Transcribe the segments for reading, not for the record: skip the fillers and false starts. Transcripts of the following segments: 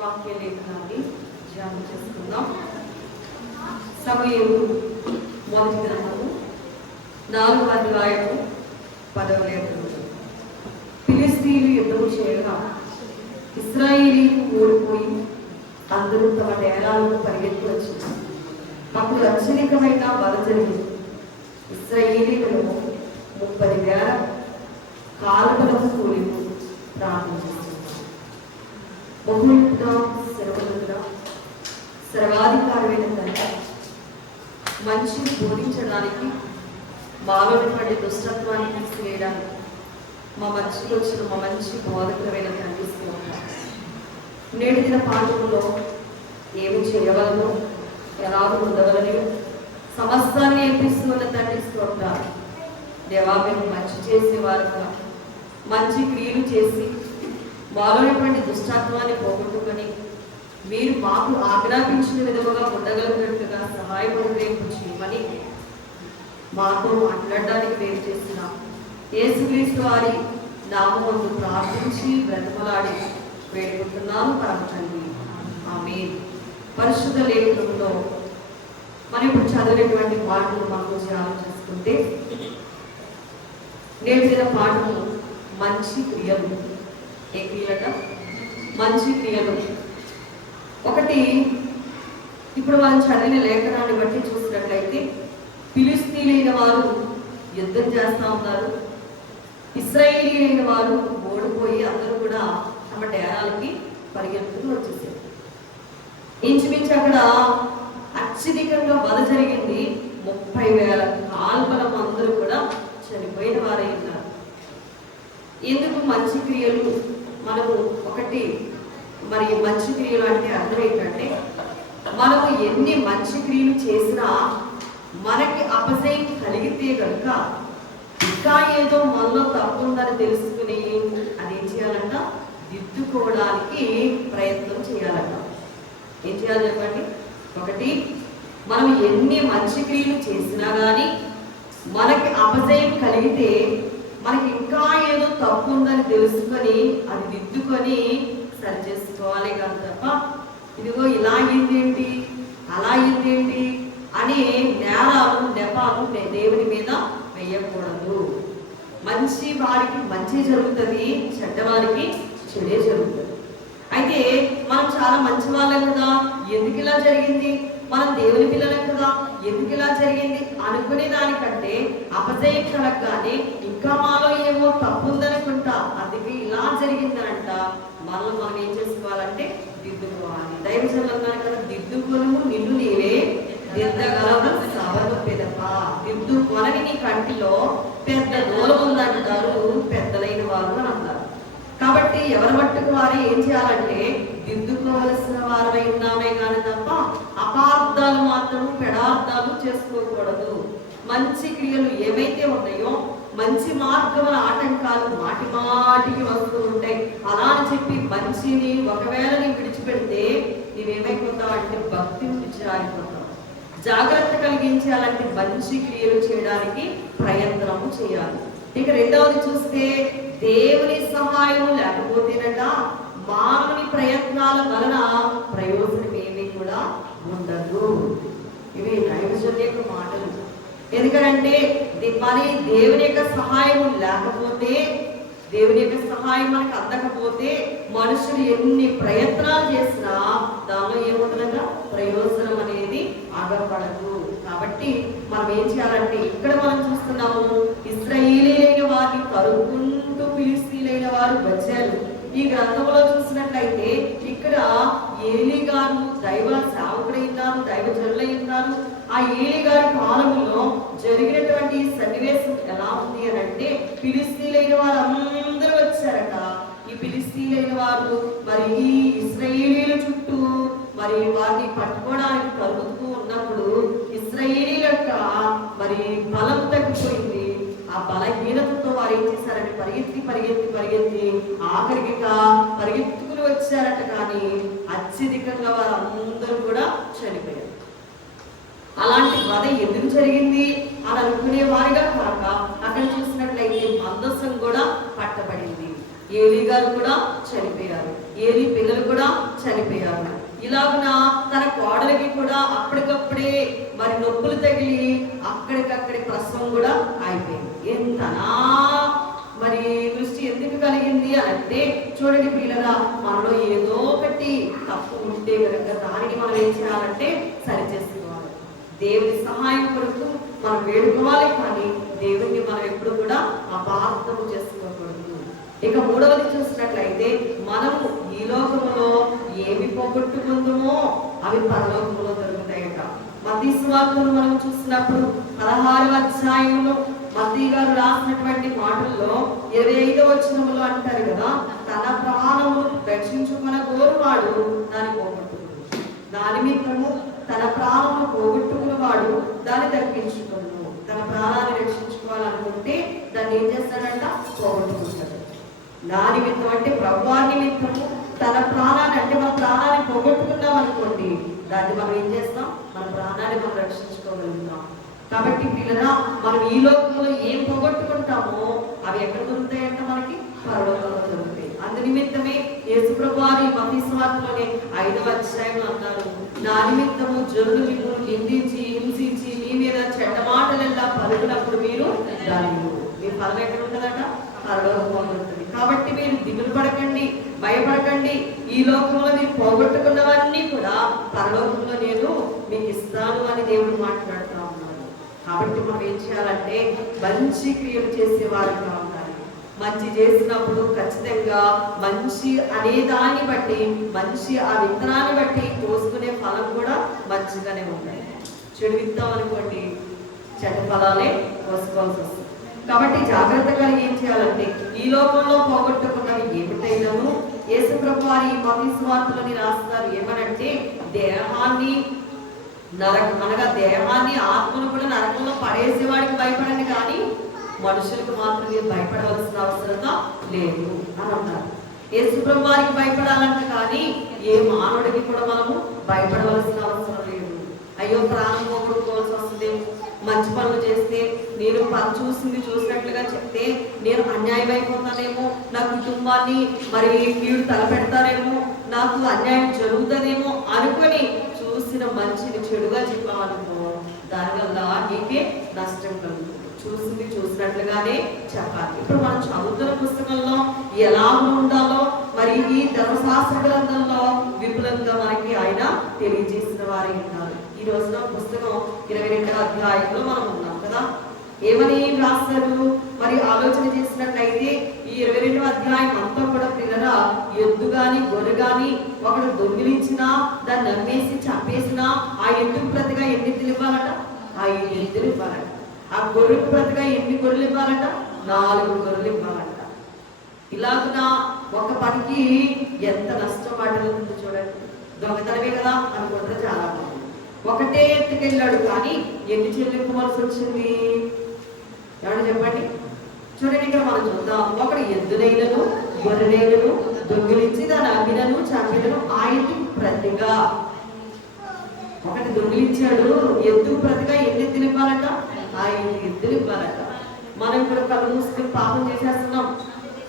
వాక్య లేఖనాన్ని ధ్యానం చేసుకుందాం. సమయము మొదటి గ్రంథము 4వ అధ్యాయము 10వ లేఖనము. ఫిలిష్తీయులు యుద్ధము చేయగా ఇశ్రాయేలీయులు ఓడిపోయి అందరూ తమ డేరాలకు పరిగెత్తి వచ్చింది. అప్పుడు అత్యధికమైన వధ జరిగింది. ఇశ్రాయేలీయులు 30,000 కాల్వలకు కూలి ప్రార్థన చేస్తున్నారు. బహుళంగా సెలవులుగా సర్వాధికారమైన తండ్రి మంచిని బోధించడానికి మాలోని దుష్టత్వాన్ని తీసివేయడానికి మా మధ్యలో వచ్చిన మా మంచి బోధకులమైన తండ్రి స్తోత్రం. నేటి దిన పాఠంలో ఏమి చేయవలనో ఎలా ఉండవలని సమస్తాన్ని నేర్పిస్తూ ఉన్న తండ్రి స్తోత్రాలు. దేవా, మేము మంచి చేసేవారుగా మంచి క్రియలు చేసి మాలోనటువంటి దుష్టత్వాన్ని పోగొట్టుకొని మీరు మాకు ఆజ్ఞాపించిన విధముగా ఉండగలిగినట్టుగా సహాయపడేపు చేయమని మాతో మాట్లాడడానికి వేరు చేసిన యేసుక్రీస్తు వారి నామమును ప్రార్థించి బ్రతమలాడి వేడుకుంటున్నాము పరమ తండ్రి. ఆమేన్. పరిశుద్ధ లేఖనంలో మనం ఇప్పుడు చదివినటువంటి మాటలు మనకు ధ్యానం చేసుకుంటే నేర్చిన పాఠము మంచి క్రియలు. ఏ క్రియలట? మంచి క్రియలు. ఒకటి, ఇప్పుడు మనం చదివిన లేఖనాన్ని బట్టి చూసినట్లయితే ఫిలిష్తీయులైన వారు యుద్ధం చేస్తూ ఉన్నారు. ఇశ్రాయేలీయులైన వారు ఓడిపోయి అందరూ కూడా తమ డేరాలకి పరిగెత్తుతూ వచ్చేసారు. ఇంచుమించు అక్కడ అత్యధికంగా వధ జరిగింది. 30,000 కాల్బలం అందరూ కూడా చనిపోయిన వారై ఉన్నారు. ఎందుకు మంచి క్రియలు? మనము ఒకటి, మరి మంచి క్రియలు అంటే అర్థం ఏంటంటే మనము ఎన్ని మంచి క్రియలు చేసినా మనకి అపజయం కలిగితే కనుక ఇంకా ఏదో మనలో తప్పు ఉందని తెలుసుకుని అదేం చేయాలంట? దిద్దుకోవడానికి ప్రయత్నం చేయాలంట. ఏం చేయాలి చెప్పండి? ఒకటి, మనం ఎన్ని మంచి క్రియలు చేసినా కానీ మనకి అపజయం కలిగితే మనకి ఇంకా ఏదో తప్పు ఉందని తెలుసుకొని అది దిద్దుకొని సరి చేసుకోవాలి. కాదు తప్ప ఇదిగో ఇలా అయిందేంటి, అలా అయిందేంటి అని నేరాలు నెపాలు దేవుని మీద వేయకూడదు. మంచి వారికి మంచి జరుగుతుంది, చెడ్డవారికి చెడే జరుగుతుంది. అయితే మనం చాలా మంచి వాళ్ళం కదా, ఎందుకు ఇలా జరిగింది, మనం దేవుని పిల్లలం కదా, ఎందుకు ఇలా జరిగింది అనుకునే దానికంటే అపజయం కలగగానే ఇంకా మాలో ఏమో తప్పు ఉందనుకుంటా, అందుకే ఇలా జరిగిందనంట మనల్ని మనం ఏం చేసుకోవాలంటే దిద్దుకోవాలి. దైవజనులు కదా, దిద్దుకొను నిన్ను నీవే దిద్దగలదు సవరు పెదప. దిద్దుకొనని నీ కంటిలో పెద్ద దూరం ఉందంటారు పెద్దలైన వారు అని అంటారు. కాబట్టి ఎవరి మట్టుకు వారు ఏం చేయాలంటే దిద్దుకోవలసిన వారమై ఉన్నామే కానీ తప్ప అపార్థాలు మాత్రం పెడార్థాలు చేసుకోకూడదు. మంచి క్రియలు ఏవైతే ఉన్నాయో మంచి మార్గముల ఆటంకాలు మాటి మాటికి వస్తూ ఉంటాయి. అలా అని చెప్పి మంచిని ఒకవేళ నీవు విడిచిపెడితే నీవేమైపోతావు అంటే భక్తిని విచారిపోతావు. జాగ్రత్త కలిగించాలంటే మంచి క్రియలు చేయడానికి ప్రయత్నము చేయాలి. ఇక రెండవది చూస్తే దేవుని సహాయం లేకపోతేనట మానవుని ప్రయత్నాల వలన ప్రయోజనం ఏమీ కూడా ఉండదు. ఇవి దైవజనుల యొక్క మాటలు. ఎందుకంటే మరి దేవుని యొక్క సహాయం లేకపోతే, దేవుని యొక్క సహాయం మనకు అందకపోతే మనుషులు ఎన్ని ప్రయత్నాలు చేసినా దానిలో ఏముంటుందట? ప్రయోజనం అనేది ఆగపడదు. కాబట్టి మనం ఏం చేయాలంటే ఇక్కడ మనం చూస్తున్నాము, ఇశ్రాయేలీయులైన వారిని కరువుకుంటూ ఫిలిష్తీయులైన వారు వచ్చారు. ఈ గ్రంథంలో చూసినట్లయితే ఇక్కడ ఏలీ గారు దైవ సేవకుడై ఉన్నారు, దైవజనులై ఉన్నారు. ఆ ఏలీ గారి కాలంలో జరిగినటువంటి సన్నివేశం ఎలా ఉంది అని అంటే ఫిలిష్తీయులైన వారు అందరూ వచ్చారట. ఈ ఫిలిష్తీయులైన వారు మరి ఈ ఇశ్రాయేలీయుల చుట్టూ మరి వారిని పట్టుకోవడానికి కలుగుతూ ఉన్నప్పుడు ఇశ్రాయేలీయుల యొక్క మరి బలం తగ్గిపోయింది. ఆ బలహీనతతో వారు ఏం చేశారంటే పరిగెత్తి పరిగెత్తి పరిగెత్తి ఆఖరికి పరిగెత్తుకుని వచ్చారట. కానీ అత్యధికంగా వారు అందరూ కూడా చనిపోయారు. అలాంటి వధ ఎందుకు జరిగింది అని అనుకునే వారిగా కాక అక్కడ చూసినట్లయితే మందసం కూడా పట్టబడింది. ఏలీ గారు కూడా చనిపోయారు, ఏలీ పిల్లలు కూడా చనిపోయారు. తప్పు ఉంటే కనుక దానిని మనం ఏం చేయాలంటే సరి చేసుకోవాలి. దేవుని సహాయం కొరకు మనం వేడుకోవాలి, కానీ దేవుణ్ణి మనం ఎప్పుడు కూడా అపార్థం చేసుకోకూడదు. ఇక మూడవది చూసినట్లయితే, మనము ఈ లోకములో ఏమి పోగొట్టుకుందామో అవి పరలోకములో దొరుకుతాయట. మత్తయి సువార్తను మనం చూసినప్పుడు 16వ అధ్యాయంలో మత్తయి గారు రాసినటువంటి మాటల్లో 25వ వచనంలో అంటారు కదా, తన ప్రాణము రక్షించుకొనగోరువాడు దాన్ని పోగొట్టుకును, దాని నిమిత్తము తన ప్రాణము పోగొట్టుకున్నవాడు దాన్ని తగ్గించుకును. తన ప్రాణాన్ని రక్షించుకోవాలనుకుంటే దాన్ని ఏం చేస్తాడంట? పోగొట్టుకుంటాడు. నా నిమిత్తం అంటే ప్రభువా నిమిత్తము తన ప్రాణాన్ని, అంటే మన ప్రాణాన్ని పోగొట్టుకున్నాం అనుకోండి, దాన్ని మనం ఏం చేస్తాం? మన ప్రాణాన్ని మనం రక్షించుకోగలుగుతాం. కాబట్టి పిల్లరా, మనం ఈ లోకంలో ఏం పోగొట్టుకుంటామో అవి ఎక్కడ దొరుకుతాయంట? మనకి పరలోకంలో దొరుకుతాయి. అందు నిమిత్తమే యేసు ప్రభువారు ఈ మత్తయి సువార్తలోనే 5వ అధ్యాయంలో అన్నారు, నా నిమిత్తము జనులు మిమ్మల్ని నిందించి హింసించి మీ మీద చెడ్డ మాటలెల్లా పలుకునప్పుడు మీరు ధన్యులు. మీ ఫలం ఎక్కడ ఉంటుందట? పరలోకంలో ఉంటుంది. కాబట్టి మీరు దిగులు పడకండి, భయపడకండి. ఈ లోకంలో మీరు పోగొట్టుకున్నవన్నీ కూడా పరలోకంలో నేను మీకు ఇస్తాను అని దేవుడు మాట్లాడుతూ ఉన్నాడు. కాబట్టి మనం ఏం చేయాలంటే మంచి క్రియలు చేసేవారుగా ఉండాలి. మంచి చేసినప్పుడు ఖచ్చితంగా మంచి అనే దాన్ని బట్టి, మంచి ఆ విత్తనాన్ని బట్టి కోసుకునే ఫలం కూడా మంచిగానే ఉంటుంది. చెడు విత్తాం అనుకోండి, చెడ్డ ఫలాలే కోసుకోవాల్సి వస్తుంది. కాబట్టి జాగ్రత్తగా ఏం చేయాలంటే, ఈ లోకంలో పోగొట్టుకున్నవి ఏమిటైనాను యేసు ప్రభువారు ఈ మత్తయి సువార్తలోని రాస్తారు. ఏమనంటే, దేహాన్ని అనగా దేహాన్ని ఆత్మను కూడా నరకంలో పడేసేవాడికి భయపడండి, కానీ మనుషులకు మాత్రం మీరు భయపడవలసిన అవసరం లేదు అని అన్నారు. యేసు ప్రభువారికి భయపడాలంట, కానీ ఏ మానవుడికి కూడా మనము భయపడవలసిన అవసరం లేదు. అయ్యో ప్రాణం పోగొట్టుకోవాల్సి వస్తుంది, మంచి పనులు చేస్తే, నేను పని చూసినట్లుగా చెప్తే నేను అన్యాయం అయిపోతానేమో, నా కుటుంబాన్ని మరి వీడు తలపెడతారేమో, నాకు అన్యాయం జరుగుతుందేమో అనుకొని చూసిన మంచిని చెడుగా చెప్పామనుకో, దానివల్ల నీకే నష్టం కలుగుతుంది. చూసింది చూసినట్లుగానే చెప్పాలి. ఇప్పుడు మనం చదువుతున్న పుస్తకంలో ఎలా ఉండాలో మరి ఈ ధర్మశాస్త్ర గ్రంథంలో విపులంగా మనకి ఆయన తెలియజేసిన వారే ఉన్నారు. ఈ రోజున పుస్తకం 22వ అధ్యాయంలో మనం ఉన్నాం కదా. ఏమని రాస్తారు మరి ఆలోచన చేసినట్లయితే, ఈ 22వ అధ్యాయం అంతా కూడా పిల్లరా, ఎద్దు గాని గొర్రె గాని ఒకడు దొంగిలించినా, దాన్ని నమ్మేసి చంపేసినా ఆ ఎద్దుకు ప్రతిగా ఎన్ని ఎద్దులు ఇవ్వాలట? 5 ఎద్దులు ఇవ్వాలట. ఆ గొర్రెకు ప్రతిగా ఎన్ని గొర్రెలు ఇవ్వాలట? 4 గొర్రెలు ఇవ్వాలట. ఇలాగున ఒక పనికి ఎంత నష్టం వాటిల్లుతుందో చూడండి. దొంగతనమే కదా అనుకుంటారు చాలా మంది. ఒకటే ఎత్తుకెళ్ళాడు, కానీ ఎన్ని చెల్లింపువలసి వచ్చింది? ఏమన్నా చెప్పండి. చూడండి, ఇక్కడ మనం చూద్దాం. ఒకడు ఎద్దునైనను గొర్రెనైనను దొంగిలించి దాని అమ్మినను చంపినను ఆ ఎద్దుకు ప్రతిగా, ఒకటి దొంగిలించాడు, ఎద్దుకు ప్రతిగా ఎన్ని ఎద్దులు ఇవ్వాలట? 5 ఎద్దులు ఇవ్వాలట. మనం ఇప్పుడు కళ్ళు మూసుకుని పాపం చేసేస్తున్నాం,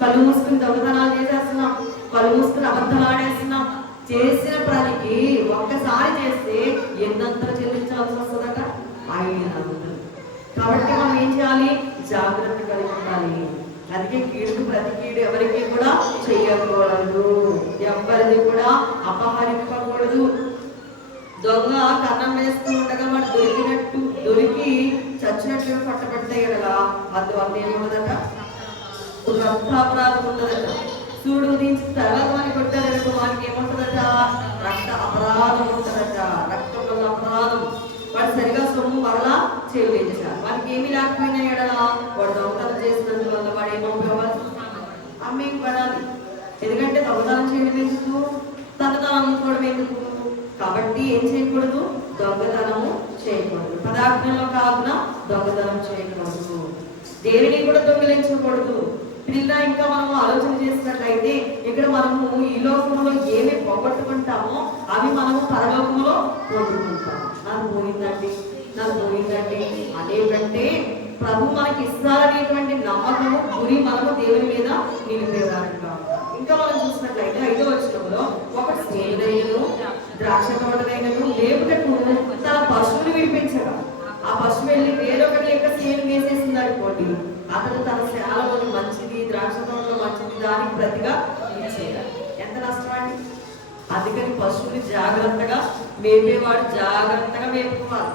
కళ్ళు మూసుకుని దొంగతనాలు చేసేస్తున్నాం, కళ్ళు మూసుకుని అబద్ధాలు ఆడేస్తున్నాం. చేసిన పనికి ఒక్కసారి చేస్తే ఎన్నంతలు చెల్లించాల్సి వస్తుందట? 500. కాబట్టి మనం ఏం చేయాలి? జాగ్రత్త కలిగి ఉండాలి. అందుకే కీడుకు ప్రతి కీడు ఎవరికి కూడా చేయకూడదు, ఎవరిది కూడా అపహరించకూడదు. దొంగ కన్నం వేస్తూ ఉండగా వాడు దొరికి చచ్చినట్టు పట్టబడతాయి కదా, అందువల్ల ఏముండదట? రక్తాపరాధం ఉండదట. చూడు నుంచి తర్వాత వాడిని కొట్టారనుకో, వానికి ఏముంటుందట? రక్త అపరాధం ఉంటుందట. రక్తం వల్ల అపరాధం. వాడు సరిగా సొమ్ము మరలా చెల్లించాలి. వాడికి ఏమి లేకపోయినా ఎడలా వాడు దొంగతనం చేసినందువల్ల వాడు ఏమవుకోవాలి? అమ్మేం పడాలి. ఎందుకంటే దొంగతనం చేయడం ఎందుకు? తను అమ్ముకోవడం ఎందుకు? కాబట్టి ఏం చేయకూడదు? దొంగతనము చేయకూడదు. పదార్థంలో కాకుండా దొంగతనం చేయకూడదు. దేనిని కూడా దొంగిలించకూడదు. పిల్ల ఇంకా మనం ఆలోచన చేసినట్లయితే, ఇక్కడ మనము ఈ లోకంలో ఏమి పోగొట్టుకుంటామో అవి మనము పరలోకంలో పొందుకుంటాము. నాకు పోయిందండి అనేకంటే ప్రభు మనకి ఇస్తారనేటువంటి నమ్మకము, గురి మనము దేవుని మీద నిలిపేవారుగా. ఇంకా మనం చూసినట్లయితే 5వ వచనంలో, ఒకటి స్నేహితుడైనను ద్రాక్ష తోటనైనను లేపుటకు తన పశువుని విడిపించగా, ఆ పశువు వెళ్ళి వేరొకటి యొక్క సేను వేసేసింది అనుకోండి, అతను తన శాలలోని మంచిది, ద్రాక్ష తోటలో మంచిది దానికి ప్రతిగా ఇచ్చేయాలి. ఎంత నష్టం అండి! అందుకని పశువుని జాగ్రత్తగా మేపేవాడు జాగ్రత్తగా మేపుకోవాలి.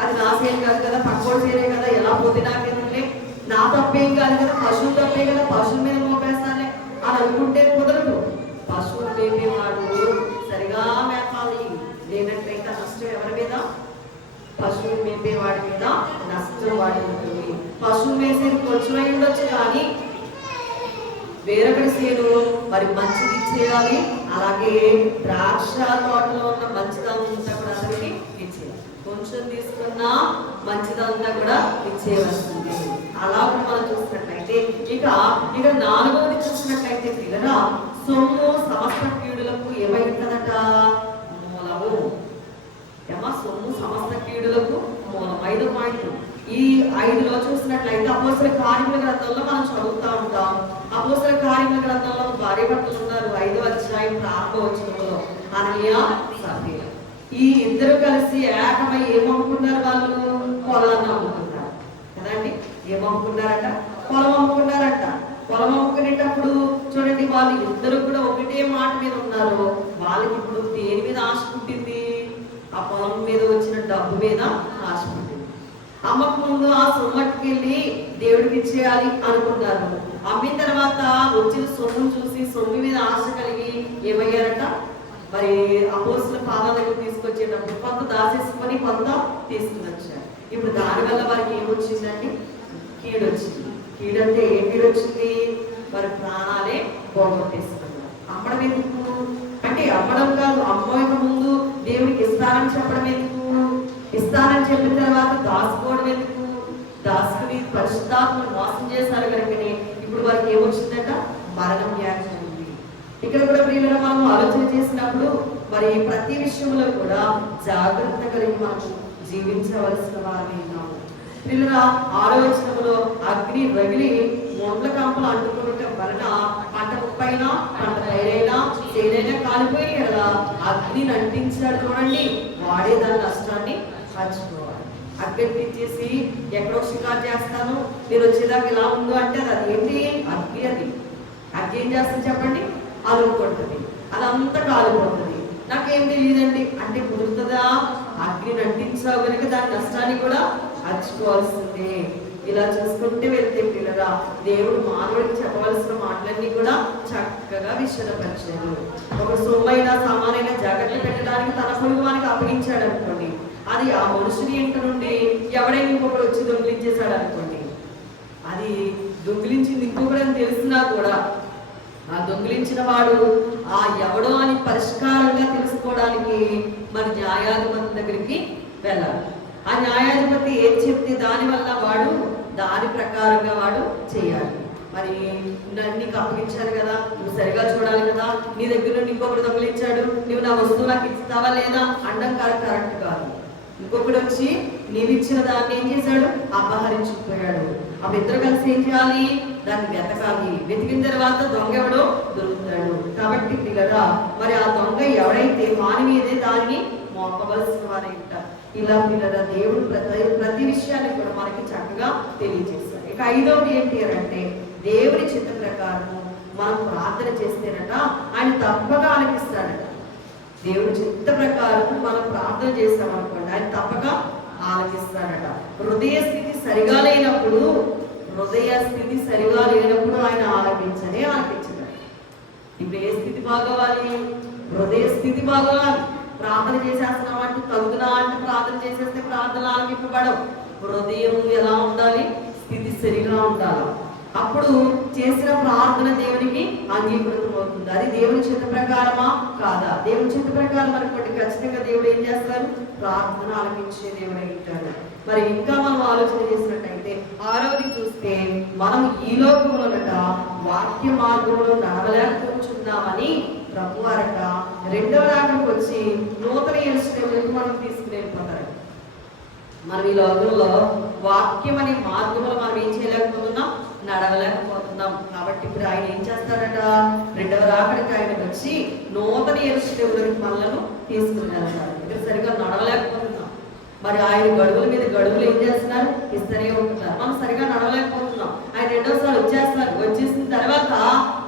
అది నా సేన కాదు కదా, పక్కోడు సేనే కదా, ఎలా పోతే నాకేంటే నా తప్పేం కాదు కదా, పశువులు తప్పే కదా, పశువుల మీద మోపేస్తానే అని అనుకుంటే కుదరదు. పశువులు మేపేవాడు సరిగా మేపాలి. లేనట్లయితే నష్టం ఎవరి మీద? పశువులు మేపేవాడి మీద నష్టం వాడి ఉంటుంది. పశువులు మేసేది కొంచెమై ఉండొచ్చు, కానీ వేరొకటి సేను మరి మంచిది ఇచ్చేయాలి. అలాగే ద్రాక్ష తోటలో ఉన్న మంచిదంతా కూడా అతనికి ఇచ్చేయాలి. కొంచెం తీసుకున్నా మంచిదంతా కూడా ఇచ్చేయవలసింది. అలా మనం చూసినట్లయితే ఇక 4వది చూసినట్లయితే పిల్లరా, సొమ్ము సమస్త కీడులకు ఏమైందట? మూలము. సొమ్ము సమస్త కీడులకు మూలం. 5వ పాయింట్. ఈ 5లో చూసినట్లయితే అపోస్తల కార్యముల గ్రంథంలో మనం చదువుతా ఉంటాం. అపోస్తల కార్యముల గ్రంథంలో భార్య భర్తలు ఉన్నారు. 5వ అధ్యాయం ప్రారంభ వచనంలో అననీయ సఫీరా ఈ ఇద్దరు కలిసి ఏకమై ఏమనుకున్నారు? వాళ్ళు పొలాన్ని అమ్ముకున్నారు కదండి. ఏమనుకున్నారట? పొలం అమ్ముకున్నారట. పొలం అమ్ముకునేటప్పుడు చూడండి, వాళ్ళు ఇద్దరు కూడా ఒకటే మాట మీద ఉన్నారు. వాళ్ళకి ఇప్పుడు దేని మీద ఆశ పుట్టింది? ఆ పొలం మీద వచ్చిన డబ్బు మీద ఆశ పుట్టింది. అమ్మకు ముందు ఆ సొమ్మట్టుకెళ్ళి దేవుడికి ఇచ్చేయాలి అనుకున్నారు. అమ్మిన తర్వాత వచ్చిన సొమ్మును చూసి సొమ్ము మీద ఆశ కలిగి ఏమయ్యారట? మరి అపోస్తల పాదాల దగ్గర తీసుకొచ్చేటప్పుడు కొంత దాచేసుకొని కొంత తీసుకుని వచ్చారు. ఇప్పుడు దానివల్ల వారికి ఏమొచ్చిందండి? కీడు వచ్చింది. కీడంటే ఏ కీడు వచ్చింది? వారి ప్రాణాలే పోగొట్టేసుకున్నారు. అమ్మడం ఎందుకు అంటే, అమ్మడం కాదు, అమ్మక ముందు దేవుడికి ఇస్తానని చెప్పడం ఎందుకు? ఇస్తానని చెప్పిన తర్వాత దాచుకోవడం ఎందుకు? దాచుకుని పరిశుద్ధాత్మను మోసం చేశారు కనుకనే ఇప్పుడు వారికి ఏమొచ్చిందట? మరణం వ్యాధి ఉంది. ఇక్కడ కూడా ప్రియులను మనం ఆలోచన చేసినప్పుడు మరి ప్రతి విషయంలో కూడా జాగ్రత్త కలిగి మనం జీవించవలసిన వారమే ఉన్నాము. పిల్లల 6వ వచనంలో అగ్ని రగిలి మొండ్ల కంపలు అంటుకోవటం వలన పంట ముప్పైనా పంట పైరైనా చేదైనా కాలిపోయి కదా అగ్నిని అంటించాడు. చూడండి, వాడే దాని నష్టాన్ని పంచుకోవాలి. అగ్ని తెచ్చేసి ఎక్కడో షికారు చేస్తాను, నేను వచ్చేదాకా ఇలా ఉందో అంటే అది ఏంటి? అగ్ని. అది అగ్ని ఏం చేస్తుంది చెప్పండి? అలుముకుంటుంది, అదంతా కాలిపోతుంది. నాకేం తెలియదండి అంటే కుదురుతుందా? అగ్నిని అంటించావు కనుక దాని నష్టాన్ని కూడా అర్చుకోవాల్సిందే. ఇలా చూసుకుంటే వెళ్తే పిల్లరా, దేవుడు మానవుడికి చెప్పవలసిన మాటలన్నీ కూడా చక్కగా విషదపరిచాడు. ఒక సొమ్మైనా సామానైనా జాగ్రత్త పెట్టడానికి తన పొరుగు వానికి అప్పగించాడు అనుకోండి, అది ఆ మనుషుని ఇంట నుండి ఎవడైనా ఇంకొకరు వచ్చి దొంగిలించేశాడు అనుకోండి, అది దొంగిలించింది ఇంకొకరు అని తెలిసినా కూడా ఆ దొంగిలించిన వాడు ఆ ఎవడో అని పరిష్కారంగా తెలుసుకోవడానికి మరి న్యాయాధిపతి దగ్గరికి వెళ్ళాలి. ఆ న్యాయాధిపతి ఏం చెప్తే దానివల్ల వాడు దాని ప్రకారంగా వాడు చేయాలి. మరి నీకు అప్పగించాను కదా, నువ్వు సరిగా చూడాలి కదా, నీ దగ్గర నుండి ఇంకొకటి దొంగిలించాడు, నువ్వు నా వస్తువు నాకు ఇస్తావా లేదా అండం కరెక్ట్ కాదు. ఇంకొకటి వచ్చి నీవు ఇచ్చిన దాన్ని ఏం చేశాడు? అపహరించుకుపోయాడు. ఆ ఇద్దరు కలిసి ఏం చేయాలి? దాన్ని వెతకాలి. వెతికిన తర్వాత దొంగ ఎవడో దొరుకుతాడు. కాబట్టి పిల్లరా, మరి ఆ దొంగ ఎవడైతే వాని మీదే దాన్ని మోపవలసిన వారైట. ఇలా పిల్లరా, దేవుడు ప్రతి విషయాన్ని కూడా మనకి చక్కగా తెలియజేస్తాడు. ఇక 5వది ఏంటి అంటే, దేవుడి చిత్త ప్రకారం మనం ప్రార్థన చేస్తేనట ఆయన తప్పగా ఆలకిస్తాడట. దేవుడి చిత్త ప్రకారం మనం ప్రార్థన చేస్తామనుకోండి, ఆయన తప్పగా ఆలకిస్తాడట. హృదయ స్థితి సరిగా లేనప్పుడు ఆయన ఆలకించడు. ఇప్పుడు ఏ స్థితి బాగోవాలి? హృదయ స్థితి బాగోవాలి. ప్రార్థన చేసేస్తున్నాం అంటే తగుదునా అంటే ప్రార్థన చేసేస్తే ప్రార్థన ఆలకింపబడవు. హృదయం ఎలా ఉండాలి? స్థితి సరిగా ఉండాలి. అప్పుడు చేసిన ప్రార్థన దేవునికి అంగీకృతం అవుతుంది. అది దేవుని చిత్త ప్రకారమా కాదా? దేవుని చిత్త ప్రకారం అనుకోండి, ఖచ్చితంగా దేవుడు ఏం చేస్తారు? ప్రార్థన ఆలకించే దేవుడు ఉంటాడు. మరి ఇంకా మనం ఆలోచన చేసినట్టయితే 6వది చూస్తే, మనం ఈ లోకంలోనట వాక్య మార్గంలో నడవలేకపోతున్నామని ప్రభువారట 2వ రాకడికి వచ్చి నూతన యెరూషలేముకు మనం తీసుకుని వెళ్ళిపోతారు. మనం ఈ లోకంలో వాక్యం అనే మార్గంలో మనం ఏం చేయలేకపోతున్నాం? నడవలేకపోతున్నాం. కాబట్టి ఇప్పుడు ఆయన ఏం చేస్తారట? 2వ రాకడికి ఆయన వచ్చి నూతన యెరూషలేములోకి మనలను తీసుకుని వెళ్తారు. ఇక్కడ సరిగా నడవలేకపోతున్నాం. మరి ఆయన గడువుల మీద గడువులు ఏం చేస్తున్నారు? ఇస్తూనే ఉంటున్నారు. మనం సరిగా నడవలేకపోతున్నాం. ఆయన 2వసారి వచ్చేస్తారు. వచ్చేసిన తర్వాత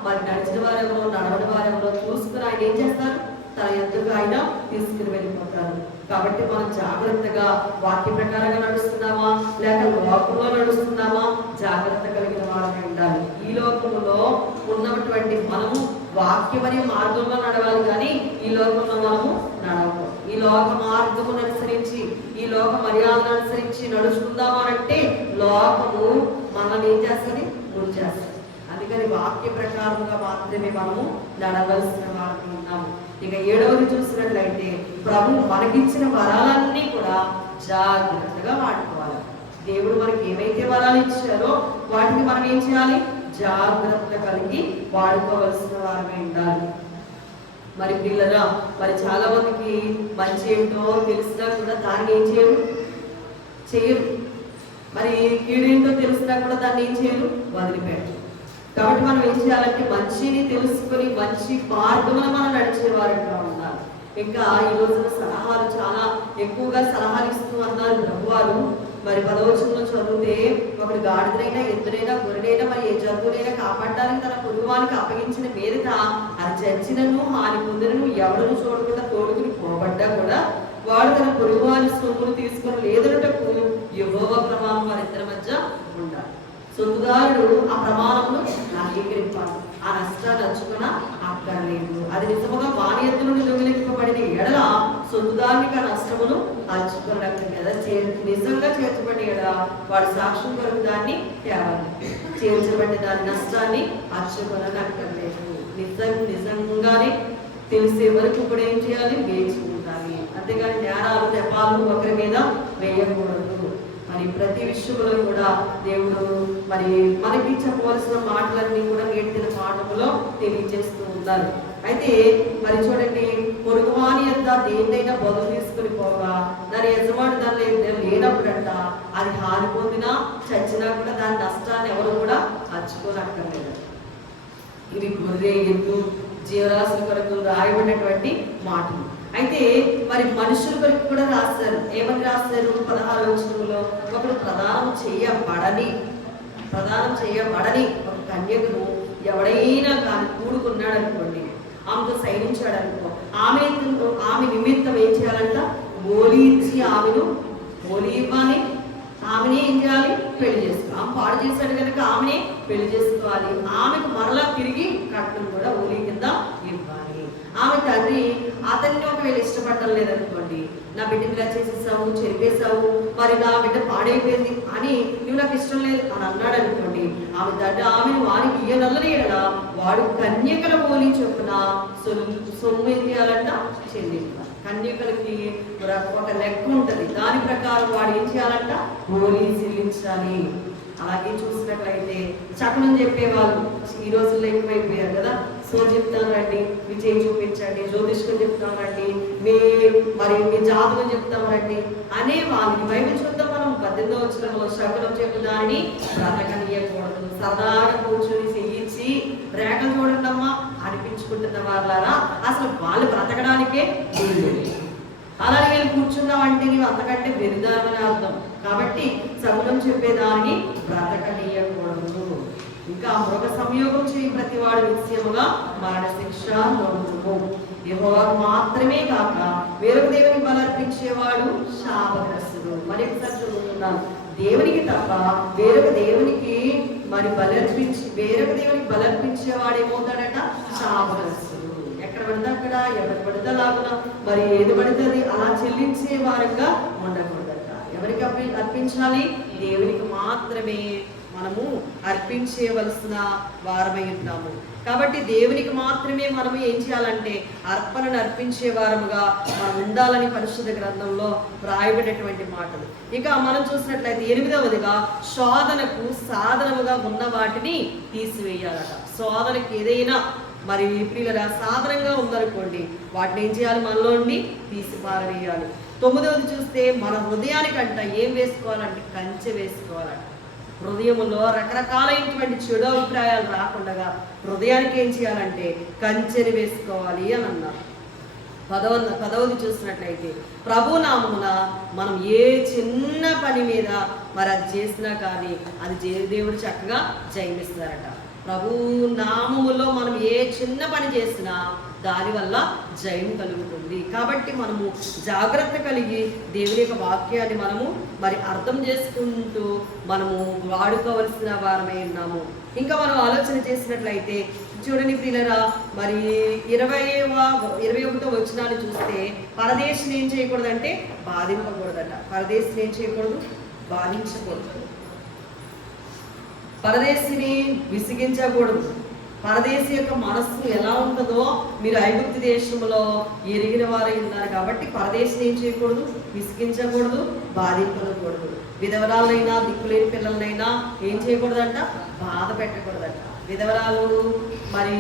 మరి నడిచిన వారెవరో నడవని వారెవరో చూసుకుని ఆయన ఏం చేస్తారు? తన యొద్దకు ఆయన తీసుకుని వెళ్ళిపోతారు. కాబట్టి మనం జాగ్రత్తగా వాక్య ప్రకారంగా నడుస్తున్నామా లేక లోకంలో నడుస్తున్నామా జాగ్రత్త కలిగిన వారమే ఉండాలి. ఈ లోకంలో ఉన్నటువంటి మనము వాక్యం అనే మార్గంలో నడవాలి, కానీ ఈ లోకంలో మనము నడవము. ఈ లోక మార్గమును అనుసరించి ఈ లోక మర్యాదను అనుసరించి నడుచుకుందామా అంటే లోకము మనల్ని ఏం చేస్తుంది? గురి చేస్తుంది. అందుకని వాక్య ప్రకారంగా మాత్రమే మనము నడవలసిన వారిని ఉన్నాము. ఇక 7వది చూసినట్లయితే ప్రభు మనకిచ్చిన వరాలన్నీ కూడా జాగ్రత్తగా వాడుకోవాలి. దేవుడు మనకి ఏమైతే వరాలు ఇచ్చారో వాటిని మనం ఏం చేయాలి? జాగ్రత్త కలిగి వాడుకోవలసిన వారమే ఉండాలి. మరి పిల్లరా, మరి చాలా మందికి మంచి ఏమిటో తెలిసినా కూడా దాన్ని ఏం చేయరు. మరి కీడేంటో తెలిసినా కూడా దాన్ని ఏం చేయరు? వదిలిపెట్టరు. కాబట్టి మనం ఏం చేయాలంటే మంచిని తెలుసుకొని మంచి మార్గంలో మనం నడిచే వారంగా ఉండాలి. ఇంకా ఈ రోజున సలహాలు చాలా ఎక్కువగా సలహాలు ఇస్తూ అన్నారు ప్రభువారు. మరి 10వ వచనంలో చదివితే ఒకడు గాడిదైనా ఎద్దునైనా గొర్రెనైనా మరి ఏ జంతువునైనా కాపాడడానికి తన పొరుగువానికి అప్పగించిన మీదట అది చచ్చినను హాని పొందినను ఎవడను చూడకుండా తోడుకుని పోబడ్డా కూడా వాడు తన పొరుగువాని సొమ్మును తీసుకొని లేదనుటకు యెహోవా ప్రమాణం వారిద్దరి మధ్య ఉండాలి. సొంతుదారుడు ఆ ప్రమాణమును అంగీకరింపాలి. ఆ నష్టాన్ని అచ్చుకున్న అక్కర్లేదు. అది నిజముగా వాని ఎద్దు నుండి దొంగిలింపబడిన ఎడల సొంతుదారునికి ఆ నష్టమును అచ్చుకున్నట్టు నిజంగా చేర్చబడిన ఎడల వాడు సాక్ష్యం కొరకు దాన్ని తేవాలి. చేర్చబడిన దాని నష్టాన్ని అచ్చుకున్నక్కర్లేదు. నిజంగానే తెలిసే వరకు కూడా ఏం చేయాలి? వేచి ఉండాలి. అంతేగాని నేరాలు నెపాలు ఒకరి మీద వేయకూడదు. మరి ప్రతి విషయంలో కూడా దేవుడు మరి మనకి చెప్పవలసిన మాటలన్నీ కూడా నేటి పాఠములో తెలియజేస్తూ ఉంటారు. అయితే మరి చూడండి, పొరుగువాని యొద్ద దేన్నైనా బదులు తీసుకుని పోగా దాని యజమాని దాన్ని లేనప్పుడంట అది హాని పొందినా చచ్చినా కూడా దాని నష్టాన్ని ఎవరు కూడా అచ్చుకోనక్కర్లేదు. ఇవి గొర్రె ఎద్దు జీవరాశుల కొరకు రాయబడినటువంటి మాటలు. అయితే మరి మనుషుల కొరకు కూడా రాస్తారు. ఏమని రాస్తారు? 16వ వచనంలో ఒకడు ప్రదానం చేయబడని ఒక కన్యకను ఎవడైనా కానీ కూడుకున్నాడు అనుకోండి, ఆమెతో సైనించాడు అనుకో, ఆమె నిమిత్తం ఏం చేయాలంట? ఓలి ఇచ్చి ఓలి ఇవ్వాలి. ఆమెనే ఏం చేయాలి? పెళ్లి చేసుకోవాలి. ఆమె పాడు చేశాడు కనుక ఆమెనే పెళ్లి చేసుకోవాలి. ఆమెకు మరలా తిరిగి కట్నం కూడా ఓలి కింద ఇవ్వాలి. ఆమె తండ్రి అతన్ని ఒకవేళ ఇష్టపడటం లేదనుకోండి, నా బిడ్డని ఇలా చేసేసావు, చెరిపేశావు, మరి నా బిడ్డ పాడైపోయింది అని నువ్వు నాకు ఇష్టం లేదు అని అన్నాడు అనుకోండి, ఆమె తండ్రి ఆమెను వారికి ఇయ్యనల్లని ఎడలా వాడు కన్యకల ఓలి చొప్పున సొమ్ము ఏం చేయాలంట? చెల్లించాలి. కన్యకలకి ఒక లెక్క ఉంటుంది. దాని ప్రకారం వాడు ఏం చేయాలంట? ఓలి చెల్లించాలి. అలాగే చూసినట్లయితే చకనం చెప్పేవాళ్ళు ఈ రోజుల్లో ఎక్కువైపోయారు కదా. సో చెప్తాను రండి, మీ చేయి చూపించండి, జ్యోతిష్కం చెప్తాం రండి, మీ జాతకం చెప్తాం రండి అనే వాళ్ళని బైబిల్ చూద్దాం. మనం 18వ వచనంలో శకునం చెప్పు దానిని బ్రతకనీయకూడదు. సరదాగా కూర్చొని చెయ్యించి రేఖలు చూడండమ్మా అనిపించుకుంటున్న వాళ్ళారా అసలు వాళ్ళు బ్రతకడానికే లేదు. అలాగే వీళ్ళు కూర్చున్నామంటే నీవు అంతకంటే వెరిదారని అర్థం. కాబట్టి శకునం చెప్పేదాన్ని బ్రతకనీయకూడదు. ఇంకా మృగ సంయోగం చేయి ప్రతి వాడి విషయముగా మరణ శిక్ష నోడుము. యెహోవాకు మాత్రమే కాక వేరొక దేవునికి బలర్పించేవాడు శాపగ్రస్తుడు. మరి ఒకసారి చదువుతున్నాను, దేవునికి తప్ప వేరొక దేవునికి బలర్పించేవాడు ఏమవుతాడట? శాపగ్రస్తుడు. ఎక్కడ పడితే అక్కడ, ఎవరికి పడితే అలాగున, మరి ఏది పడితే అది అలా చెల్లించే వారంగా ఉండకూడదట. ఎవరికి అర్పించాలి? దేవునికి మాత్రమే మనము అర్పించేవలసిన వారమై ఉన్నాము. కాబట్టి దేవునికి మాత్రమే మనము ఏం చేయాలంటే అర్పణను అర్పించే వారముగా మనం ఉండాలని పరిశుద్ధ గ్రంథంలో రాయబడినటువంటి మాటలు. ఇక మనం చూసినట్లయితే 8వదిగా శోధనకు సాధనముగా ఉన్న వాటిని తీసివేయాలట. శోధనకి ఏదైనా మరి ప్రియులరా సాధనంగా ఉందనుకోండి, వాటిని ఏం చేయాలి? మనలో నుండి తీసి పారవేయాలి. 9వది చూస్తే మన హృదయానికంట ఏం వేసుకోవాలంటే కంచె వేసుకోవాలంట. హృదయంలో రకరకాలైనటువంటి చెడు అభిప్రాయాలు రాకుండా హృదయానికి ఏం చేయాలంటే కంచెని వేసుకోవాలి అని అన్నారు. 10వది చూసినట్లయితే ప్రభు నామమున మనం ఏ చిన్న పని మీద మరి అది చేసినా కానీ అది దేవుడు చక్కగా జయమిస్తారట. ప్రభు నామములో మనం ఏ చిన్న పని చేసినా దానివల్ల జయం కలుగుతుంది. కాబట్టి మనము జాగ్రత్త కలిగి దేవుని యొక్క వాక్యాన్ని మనము మరి అర్థం చేసుకుంటూ మనము వాడుకోవలసిన వారమై ఉన్నాము. ఇంకా మనం ఆలోచన చేసినట్లయితే చూడండి ప్రియులరా, మరి 21వ వచనాన్ని చూస్తే పరదేశిని ఏం చేయకూడదంటే బాధింపకూడదట. పరదేశిని ఏం చేయకూడదు? బాధించకూడదు. పరదేశిని విసిగించకూడదు. పరదేశి యొక్క మనస్సు ఎలా ఉంటుందో మీరు ఐగుప్తు దేశంలో ఎరిగిన వారై ఉన్నారు. కాబట్టి పరదేశిని ఏం చేయకూడదు? విసిగించకూడదు, బాధింపకూడదు. విధవరాలైనా దిక్కులేని పిల్లలనైనా ఏం చేయకూడదంట? బాధ పెట్టకూడదంట. విధవరాలు మరి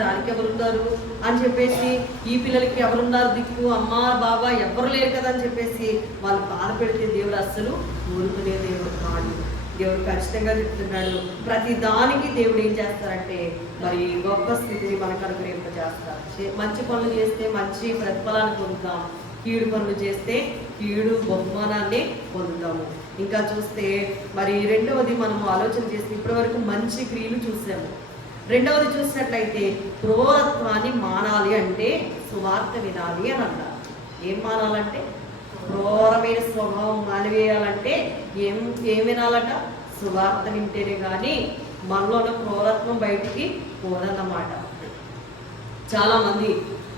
దానికి ఎవరున్నారు అని చెప్పేసి, ఈ పిల్లలకి ఎవరున్నారు దిక్కు, అమ్మ బాబా ఎవరు లేరు కదా అని చెప్పేసి వాళ్ళు బాధ పెడితే దేవుడు అస్సలు ఊరుకునే దేవుడు కాదు. దేవుడు ఖచ్చితంగా చెప్తున్నాడు, ప్రతి దానికి దేవుడు ఏం చేస్తారంటే మరి గొప్ప స్థితిని మనకు అనుగ్రహింపజేస్తారు. మంచి పనులు చేస్తే మంచి ప్రతిఫలాన్ని పొందుతాం, కీడు పనులు చేస్తే కీడు బహుమానాన్ని పొందుతాము. ఇంకా చూస్తే మరి రెండవది మనము ఆలోచన చేస్తే ఇప్పటి వరకు మంచి క్రియలు చూసాము. రెండవది చూసినట్లయితే క్రూరత్వాన్ని మానాలి అంటే సువార్త వినాలి అని అన్నారు. ఏం మానాలంటే? క్రూరమైన స్వభావం మానివేయాలంటే ఏం వినాలట? సువార్త వింటేనే కానీ మనలో ఉన్న క్రూరత్వం బయటికి పోదన్నమాట. చాలామంది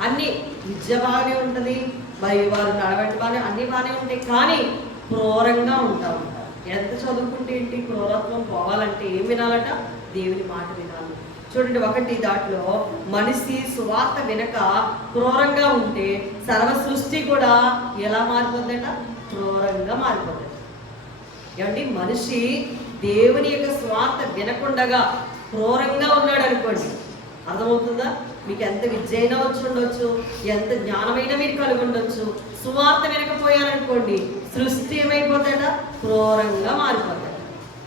అన్ని విద్య బాగానే ఉంటుంది, మరి వారు నడవటి బాగానే అన్ని బాగానే ఉంటాయి, కానీ క్రూరంగా ఉంటా ఉంటారు. ఎంత చదువుకుంటే ఏంటి? క్రూరత్వం పోవాలంటే ఏం వినాలట? దేవుని మాట వినాలి. చూడండి, 1 దాంట్లో మనిషి సువార్త వినక క్రూరంగా ఉంటే సర్వ సృష్టి కూడా ఎలా మారిపోతుందట? క్రూరంగా మారిపోతుంది. ఏమండి, మనిషి దేవుని యొక్క స్వార్థ వినకుండగా క్రూరంగా ఉన్నాడు అనుకోండి, అర్థమవుతుందా? మీకు ఎంత విద్య అయినా వచ్చి ఉండొచ్చు, ఎంత జ్ఞానమైనా మీరు కలిగి ఉండొచ్చు, సువార్త వినకపోయారనుకోండి సృష్టి ఏమైపోతాడ? క్రూరంగా మారిపోతాడు.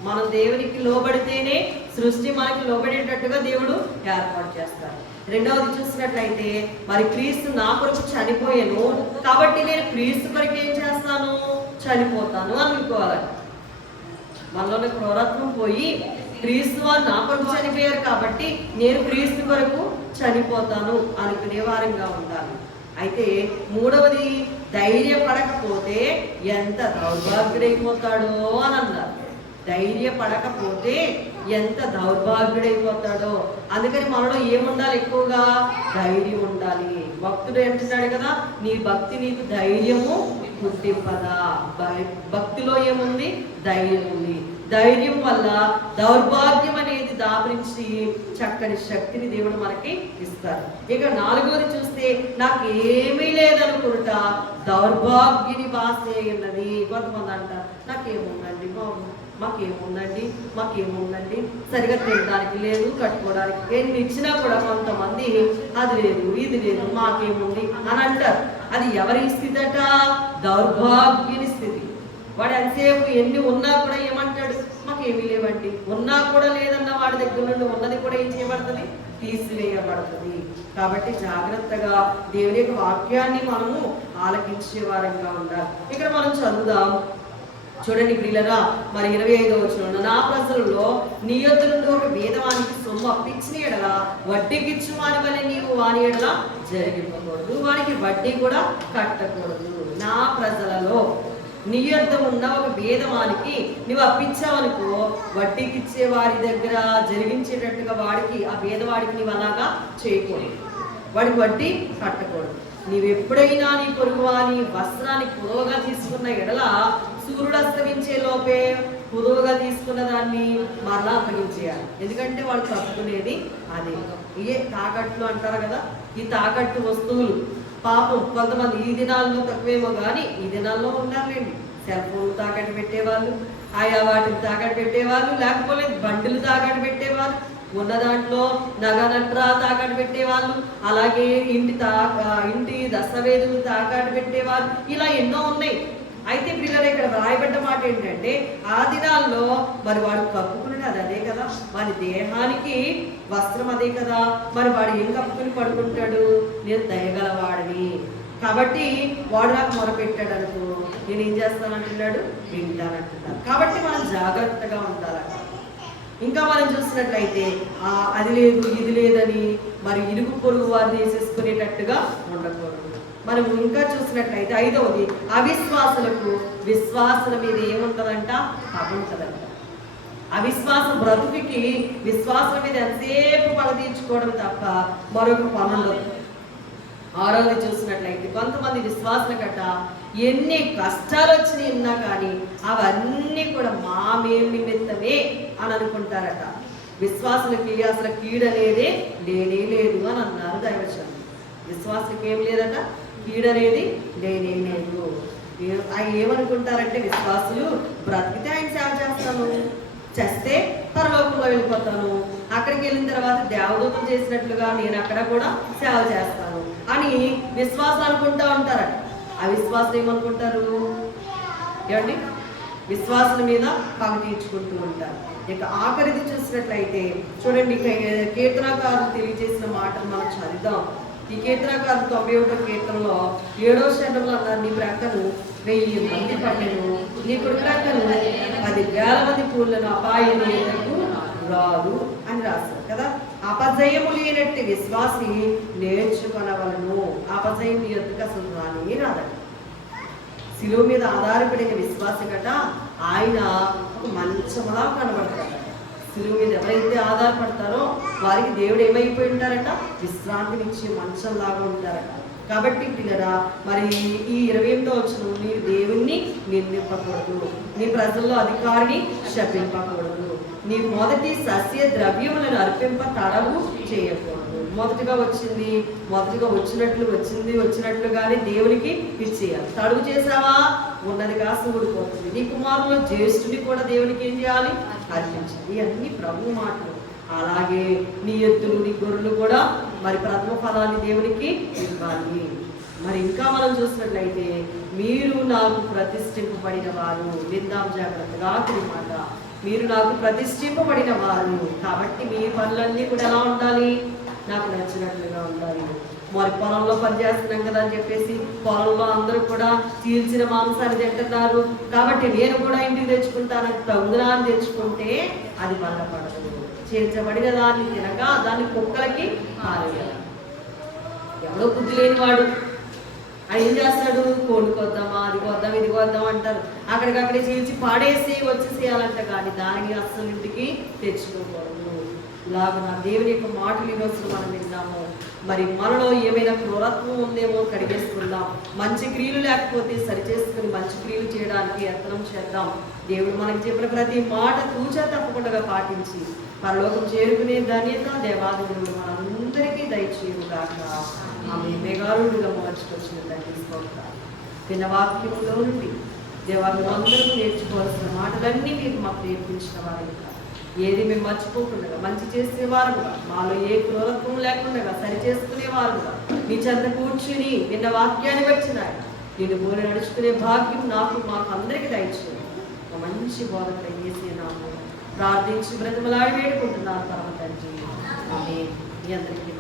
మనం దేవునికి లోబడితేనే సృష్టి మనకి లోబడేటట్టుగా దేవుడు ఏర్పాటు చేస్తాడు. రెండవది చూసినట్లయితే మరి క్రీస్తు నా కొరకు చనిపోయాను కాబట్టి నేను క్రీస్తు కొరకు ఏం చేస్తాను? చనిపోతాను అనుకోవాలంట. మనలోని క్రూరత్వం పోయి క్రీస్తు వారు నా కొరకు చనిపోయారు కాబట్టి నేను క్రీస్తు కొరకు చనిపోతాను అనుకునే వారంగా ఉండాలి. అయితే మూడవది, ధైర్యపడకపోతే ఎంత దౌర్భాగ్యుడైపోతాడో అని అన్నారు. ధైర్యపడకపోతే ఎంత దౌర్భాగ్యుడైపోతాడో. అందుకని మనలో ఏముండాలి? ఎక్కువగా ధైర్యం ఉండాలి. భక్తుడు అంటున్నాడు కదా, నీ భక్తి నీకు ధైర్యము పుట్టింపదా. భక్తిలో ఏముంది? ధైర్యం ఉంది. ధైర్యం వల్ల దౌర్భాగ్యం అనేది దాపరించి చక్కని శక్తిని దేవుడు మనకి ఇస్తారు. ఇక 4వది చూస్తే నాకు ఏమీ లేదనుకుంటా దౌర్భాగ్యని భాషే ఉన్నది. కొంతమంది అంటారు, నాకేముందండి బాబు, మాకేముందండి సరిగా తినడానికి లేదు, కట్టుకోవడానికి ఎన్ని ఇచ్చినా కూడా కొంతమంది అది లేదు ఇది లేదు మాకేముంది అని అంటారు. అది ఎవరి స్థితి అట? దౌర్భాగ్యుని స్థితి. వాడు ఎంతసేపు ఎన్ని ఉన్నా కూడా ఏమంటాడు? మాకేమీ లేవండి. ఉన్నా కూడా లేదన్న వాడి దగ్గర నుండి ఉన్నది కూడా ఏం చేయబడుతుంది? తీసివేయబడుతుంది. కాబట్టి జాగ్రత్తగా దేవుని యొక్క వాక్యాన్ని మనము ఆలకించే వారంగా ఉండాలి. ఇక్కడ మనం చదువుదాం. చూడండి ప్రియులరా, మరి 25వ వచనంలో, నా ప్రజలలో నీ యొద్ద నుండి ఒక భేదవానికి సొమ్ము అప్పించిన ఎడల వడ్డీకిచ్చు వాని వల్ల నీవు వాని ఎడల జరిగిపోకూడదు, వానికి వడ్డీ కూడా కట్టకూడదు. నా ప్రజలలో నీ యొద్ద ఉన్న ఒక భేదవానికి నువ్వు అప్పించావనుకో, వడ్డీకిచ్చే వారి దగ్గర జరిగించేటట్టుగా వాడికి, ఆ భేదవాడికి నీవు అలాగా చేయకూడదు, వాడికి వడ్డీ కట్టకూడదు. నీవెప్పుడైనా నీ పొరుగువాని వస్త్రాన్ని పొడవుగా తీసుకున్న ఎడల సూర్యుడు అస్తమించే లోపే పొడవుగా తీసుకున్న దాన్ని మరలా అప్పగించేయాలి. ఎందుకంటే వాడు కట్టుకునేది అదే. ఏ తాకట్లు అంటారు కదా, ఈ తాకట్టు వస్తువులు పాపం కొంతమంది ఈ దినాల్లో తక్కువేమో కానీ ఈ దినాల్లో ఉన్నారులేండి. సెల్ ఫోన్లు తాకట్టు పెట్టేవాళ్ళు, ఆయా వాటిని తాకట్టు పెట్టేవాళ్ళు, లేకపోతే బండ్లు తాకట్టు పెట్టేవాళ్ళు, ఉన్న దాంట్లో నగనట్రా తాకట్టు పెట్టేవాళ్ళు, అలాగే ఇంటి దస్తవేదులు తాకట్టు పెట్టేవాళ్ళు, ఇలా ఎన్నో ఉన్నాయి. అయితే పిల్లలు ఇక్కడ రాయబడ్డ మాట ఏంటంటే, ఆ దినాల్లో మరి వాడు కప్పుకునేది అది అదే కదా, వాడి దేహానికి వస్త్రం అదే కదా, మరి వాడు ఏం కప్పుకుని పడుకుంటాడు? నేను దయగలవాడిని కాబట్టి వాడు నాకు మొరపెట్టాడు అనుకో, నేను ఏం చేస్తానంటున్నాడు? వింటానంటున్నాడు. కాబట్టి మనం జాగ్రత్తగా ఉండాలట. ఇంకా మనం చూసినట్లయితే అది లేదు ఇది లేదని మరి ఇరుగు పొరుగు వారు తీసేసుకునేటట్టుగా ఉండకూడదు. మనం ఇంకా చూసినట్లయితే 5వది, అవిశ్వాసులకు విశ్వాసుల మీద ఏముంటుందంట? పగ ఉంటుందంట. అవిశ్వాస బ్రతుకుకి విశ్వాసుల మీద ఎంతసేపు పగ తీర్చుకోవడం తప్ప మరొక పని ఉండదు. 6వది చూసినట్లయితే కొంతమంది విశ్వాసుల గట ఎన్ని కష్టాలు వచ్చినాయి ఉన్నా కానీ అవన్నీ కూడా మా మేలు నిమిత్తమే అని అనుకుంటారట. విశ్వాసులకి అసలు కీడనేది లేనే లేదు అని అన్నారు దైవజనులు. విశ్వాసులకి ఏం లేదట? కీడనేది లేనే లేదు. ఏమనుకుంటారంటే విశ్వాసులు బ్రతికితే ఆయన సేవ చేస్తాను, చేస్తే పరలోకంలో వెళ్ళిపోతాను, అక్కడికి వెళ్ళిన తర్వాత దేవదూతం చేసినట్లుగా నేను అక్కడ కూడా సేవ చేస్తాను అని విశ్వాసం అనుకుంటా ఉంటారట. ఆ విశ్వాసం ఏమనుకుంటారు? ఏమండి, విశ్వాసుల మీద పగ తీర్చుకుంటూ ఉంటారు. ఇక ఆఖరిది చూసినట్లయితే చూడండి, కీర్తనకారులు తెలియజేసిన మాటలు మనం చదిద్దాం. ఈ కీర్తనకారులు 91వ కీర్తనలో 7వ శరణంలో అన్నారు, నీ ప్రక్కను 1000 మంది పట్టెను, నీ కుడి ప్రక్కను 10,000 మంది పూలను అపాయము రాదు అని రాశారు కదా. అపజయము లేనట్టు విశ్వాసి నేర్చుకొనవలను. అపజయం నీ యొద్దకు అసలు రాని రాదట. శిలువ మీద ఆధారపడిన విశ్వాసి గట ఆయన ఒక మంచంలా కనబడతాడు. శిలువ మీద ఎవరైతే ఆధారపడతారో వారికి దేవుడు ఏమైపోయి ఉంటారట? విశ్రాంతినిచ్చే మంచంలాగా ఉంటారట. కాబట్టి పిల్లరా, మరి ఈ 28వ వచనం, నీ దేవుణ్ణి నిందింపకూడదు, నీ ప్రజల్లో అధికారిని శపింపకూడదు, నీ మొదటి సస్య ద్రవ్యములను అర్పింప తడవు చేయకూడదు. మొదటిగా వచ్చినట్లుగానే దేవునికి ఇచ్చేయాలి. తడువు చేసావా ఉన్నది కాస్త ఊడిపోతుంది. నీ కుమారులు జ్యేష్ఠుని కూడా దేవునికి ఏం చేయాలి? అర్పించాలి. ఇవన్నీ ప్రభు మాటలు. అలాగే నీ ఎద్దులు నీ గొర్రెలు కూడా మరి ప్రథమ ఫలాన్ని దేవునికి ఇవ్వాలి. మరి ఇంకా మనం చూసినట్లయితే, మీరు నాకు ప్రతిష్ఠింపబడిన వారు, విందాం జాగ్రత్తగా మాట, మీరు నాకు ప్రతిష్ఠింపబడిన వారు కాబట్టి మీ పనులన్నీ కూడా ఎలా ఉండాలి? నాకు నచ్చినట్లుగా ఉండాలి. మరి పొలంలో పనిచేస్తున్నాం కదా అని చెప్పేసి పొలంలో అందరూ కూడా చీల్చిన మాంసాన్ని తింటున్నారు కాబట్టి నేను కూడా ఇంటికి తెచ్చుకుంటానని తగుదనాన్ని తెచ్చుకుంటే అది బలపడదు. చీల్చబడిన దాన్ని తినగా దాన్ని కుక్కలకి పారేయాలి. ఎవడో బుద్ధి లేనివాడు ఆయన ఏం చేస్తాడు? కోడుకొద్దామా, అది కొద్దాం ఇది కొద్దాం అంటారు. అక్కడికక్కడే చీల్చి పాడేసి వచ్చేసేయాలంట, కానీ దానిని అస్సలు ఇంటికి తెచ్చుకోకూడదు. ఇలాగ నా దేవుని యొక్క మాటలు ఈరోజు మనం విన్నాము. మరి మనలో ఏమైనా క్రూరత్వం ఉందేమో కడిగేసుకుందాం. మంచి క్రియలు లేకపోతే సరిచేసుకుని మంచి క్రియలు చేయడానికి యత్నం చేద్దాం. దేవుడు మనకి చెప్పిన ప్రతి మాట తూచా తప్పకుండా పాటించి పరలోకం చేరుకునే ధన్యత దేవాదేవుడు మనందరికీ దయచేయుగాక. ఆమె మెగారుడుగా మార్చుకొచ్చిన తీసుకోవాలి. విన్న వాక్యంలో నుండి దేవాలు అందరూ నేర్చుకోవాల్సిన మాటలన్నీ మీరు మాకు నేర్పించిన వారు. ఏది మేము మర్చిపోకుండా మంచి చేసేవారుగా, మాలో ఏ క్రూరత్వం లేకుండా సరి చేసుకునేవారుగా నీ చెంత కూర్చుని విన్న వాక్యాన్ని వచ్చిన నిన్ను పోలి నడుచుకునే భాగ్యం మాకు అందరికీ దయచేయండి. ఒక మంచి బోధకుడు చేసేనాము ప్రార్థించి బ్రతిమలాడి వేడుకుంటున్నాను పరమ తండ్రి. ఆమేన్. మీ అందరికీ